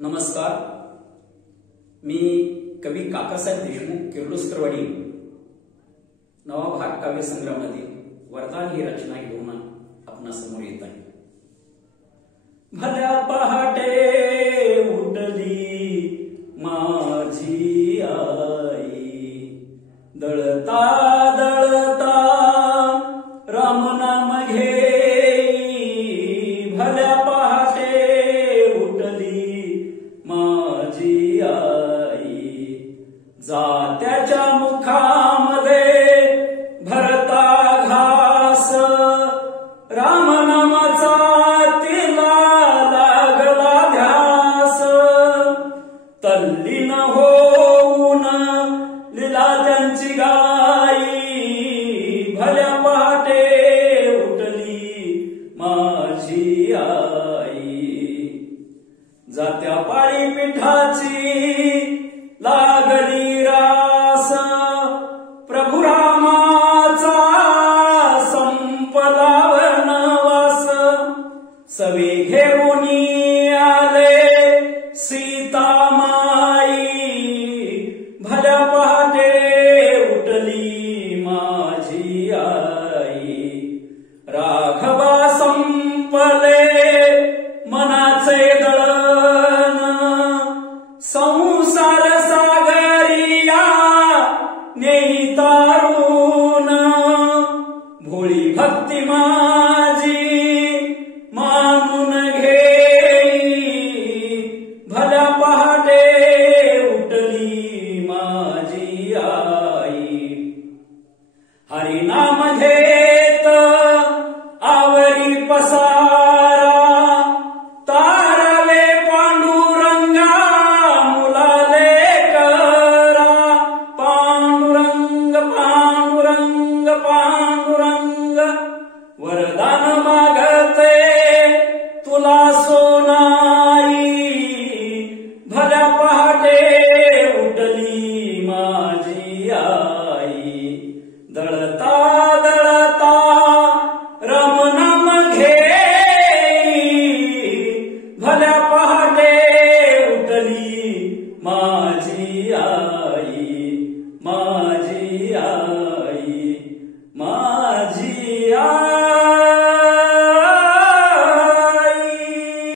नमस्कार, मी कवी काकासाहेब देशमुख किर्लोस्करवाडी नवा भाग काव्य संग्रहामध्ये वरदान ही रचना घेऊन आपणासमोर येत आहे। भल्या पहाटे उठली माझी आई, दळता दळता राम नाम घेई। भल्या पहाटे उठली माझी आई, जात्याच्या मुखामध्ये भरता घास, राम नामाचा तिला लागला ध्यास। तल्लीन होऊन लीला त्यांची गाई, भल्या पहाटे उठली माझी आई। जात्या पाळी पिठाची लागली रास, प्रभु रामाचा संपला वनवास। सवे घेऊन आले सीता माई, भल्या पहाटे उठली माझी आई। राघवा संपले मनाचे दळण, संसार सागरिया नेई तारून। भोळी भक्ती माझी मानून घेई, भल्या पहाटे उठली माझी आई। हरी नाम घेत आवरी पसारा, तारले पांडुरंगा मुलाले करा। पांडुरंग पांडुरंग पांडुरंग, वरदान मागते तुला सोनाई। भल्या पहाटे उठली माझी आई, दळता दळता राम नाम घेई। भल्या पहाटे उठली माझी आई।